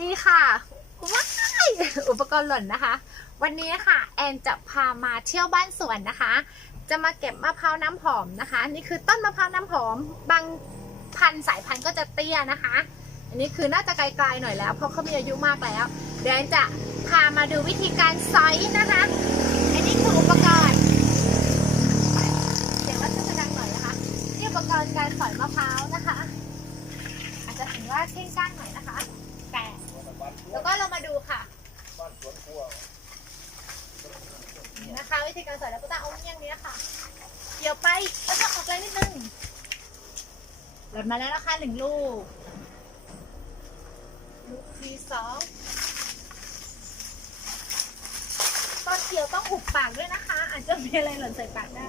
ดีค่ะว้ายอุปกรณ์หล่นนะคะ วันนี้ค่ะแอนจะพามาเที่ยวบ้านสวนนะคะ จะมาเก็บมะพร้าวน้ำหอมนะคะ นี่คือต้นมะพร้าวน้ำหอม บางพันธุ์สายพันธุ์ก็จะเตี้ยนะคะ อันนี้คือน่าจะไกลๆหน่อยแล้ว เพราะเขามีอายุมากแล้ว เดี๋ยวแอนจะพามาดูวิธีการซอยนะคะ อันนี้คืออุปกรณ์เสียงว่าจะดังหน่อยนะคะนี่อุปกรณ์การสอยมะพร้าวนะคะ อาจจะเห็นว่าเท่งก้านหน่อยนะคะ แล้วก็เรามาดูค่ะนี่นะคะ วิธีการใส่แล้วก็ต้องเอาอย่างนี้ค่ะเดี๋ยวไปแล้วก็ออกเลยนิดนึงหล่นมาแล้วนะคะหนึ่งลูก ลูกที่สองตอนเกี่ยวต้องหุบปากด้วยนะคะ อาจจะมีอะไรหล่นใส่ปากได้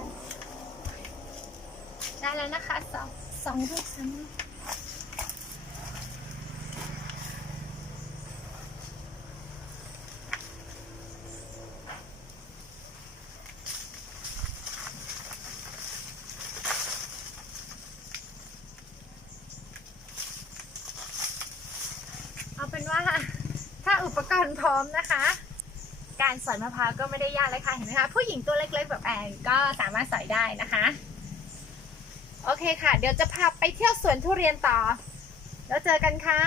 ได้แล้วนะคะสองสองลูกสามลูก เอาเป็นว่าถ้า อุปกรณ์พร้อมนะคะ การสอยมะพร้าวก็ไม่ได้ยากเลยค่ะเห็นไหมคะผู้หญิงตัวเล็กๆแบบแอนก็สามารถสอยได้นะคะ โอเคค่ะ เดี๋ยวจะพาไปเที่ยวสวนทุเรียนต่อ แล้วเจอกันค่ะ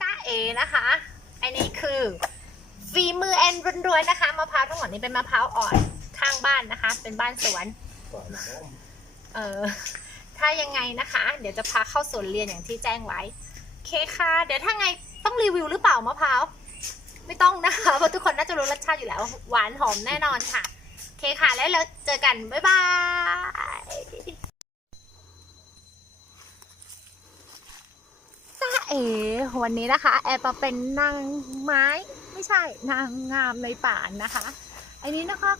ตาเอนะคะ อันนี้คือฝีมือแอนรวนๆนะคะมะพร้าวทั้งหมดนี้เป็นมะพร้าวอ่อนข้างบ้านนะคะ เป็นบ้านสวน เออ ถ้ายังไงนะคะ เดี๋ยวจะพาเข้าสวนเรียนอย่างที่แจ้งไว้โอเคค่ะ เดี๋ยวถ้าไงต้องรีวิวหรือเปล่ามะพร้าวไม่ต้องนะคะเพราะทุกคนน่าจะรู้รสชาติอยู่แล้ว หวานหอมแน่นอนค่ะโอเคค่ะ แล้วเราเจอกันบ๊ายบายตาเอ๋วันนี้นะคะ แอบมาเป็นนางไม้ไม่ใช่นางงามในป่านะคะ อันนี้นะคะ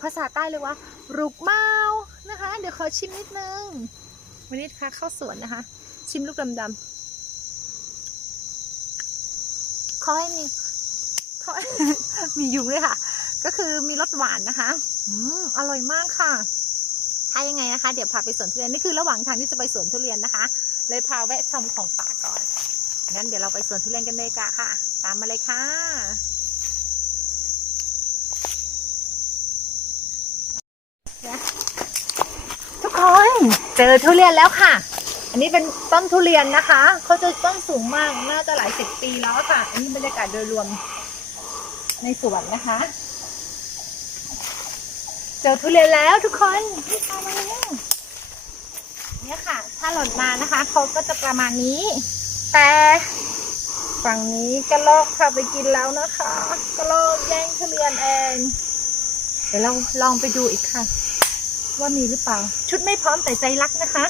ภาษาใต้เรียว่ารุกเมานะคะ เดี๋ยวขอชิมนิดนึง วันนี้ค่ะเข้าสวนนะคะ ชิมลูกดำๆขอให้มีขอให้มียุงเลยค่ะ ก็คือมีรสหวานนะคะ อืมอร่อยมากค่ะถ้ายังไงนะคะ เดี๋ยวพาไปสวนทุเรียนนี่คือระหว่างทางที่จะไปสวนทุเรียนนะคะ เลยพาแวะชมของป่าก่อนงั้นเดี๋ยวเราไปสวนทุเรียนกันเลยกะค่ะ ตามมาเลยค่ะทุกคน เจอทุเรียนแล้วค่ะ อันนี้เป็นต้นทุเรียนนะคะเขาจะต้นสูงมาก น่าจะหลายสิบปีแล้วค่ะ อันนี้บรรยากาศโดยรวมในสวนนะคะ เจอทุเรียนแล้วทุกคนนี่ตามมาแล้วเนี่ยค่ะ ถ้าหล่นมานะคะเขาก็จะประมาณนี้ แต่ฝั่งนี้กระลอกพาไปกินแล้วนะคะกระลอกแย่งทุเรียนเอง เดี๋ยวเราลองไปดูอีกค่ะ ว่ามีหรือเปล่า ชุดไม่พร้อมแต่ใจรักนะคะ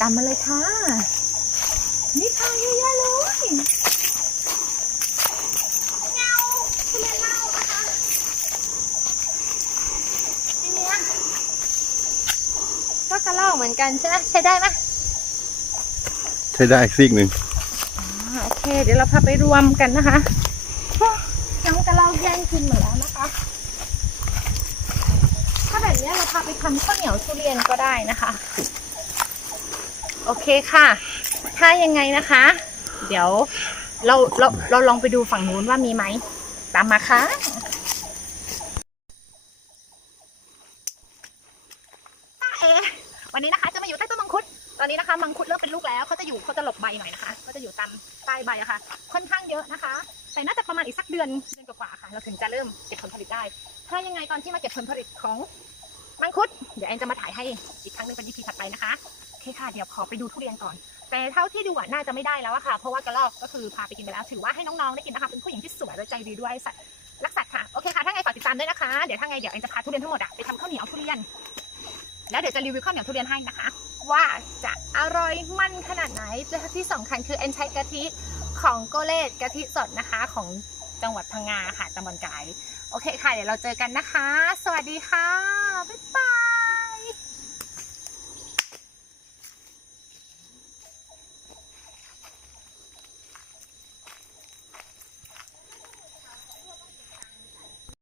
ตามมาเลยค่ะ นี่ค่ะเยอะแยะเลยเงาทุเรียนเน่านะคะทีเนี้ยก็กระลอกเหมือนกันใช่ไหมใช้ได้ไหมใช้ได้ซีกหนึ่งอ่าโอเค เดี๋ยวเราพาไปรวมกันนะคะน้องกระลอกแย่งกินหมดแล้วนะคะถ้าแบบเนี้เราพาไปทำข้าวเหนียวทุเรียนก็ได้นะคะ โอเคค่ะ ถ้ายังไงนะคะ เดี๋ยวเราเราเราลองไปดูฝั่งนู้นว่ามีไหม ตามมาค่ะเอวันนี้นะคะจะมาอยู่ใต้ต้นมังคุด ตอนนี้นะคะมังคุดเริ่มเป็นลูกแล้วเขาจะอยู่เขาจะหลบใบหน่อยนะคะเขาจะอยู่ตามใต้ใบอะค่ะ ค่อนข้างเยอะนะคะแต่น่าจะประมาณอีกสักเดือนเดือนกว่าๆค่ะ เราถึงจะเริ่มเก็บผลผลิตได้ ถ้ายังไงตอนที่มาเก็บผลผลิตของ มังคุด เดี๋ยวแอนจะมาถ่ายให้อีกครั้งหนึงเป็น EP ถัดไปนะคะโอเคค่ะเดี๋ยวขอไปดูทุเรียนก่อน แต่เท่าที่ดูอะน่าจะไม่ได้แล้วอะค่ะ เพราะว่ากระรอกก็คือพาไปกินไปแล้ว ถือว่าให้น้องๆได้กินนะคะเป็นผู้หญิงที่สวยและใจดีด้วยสัตว์รักสัตว์ค่ะ โอเคค่ะ ถ้าไงฝากติดตามด้วยนะคะ เดี๋ยวถ้าไงเดี๋ยวแอนจะพาทุเรียนทั้งหมดอะไปทำข้าวเหนียวทุเรียน แล้วเดี๋ยวจะรีวิวข้าวเหนียวทุเรียนให้นะคะ ว่าจะอร่อยมันขนาดไหนและที่สำคัญคือแอนใช้กะทิของโกเลตกะทิสดนะคะของจังหวัดพังงาค่ะตำบลกาย โอเคค่ะ เดี๋ยวเราเจอกันนะคะ สวัสดีค่ะ บ๊ายบาย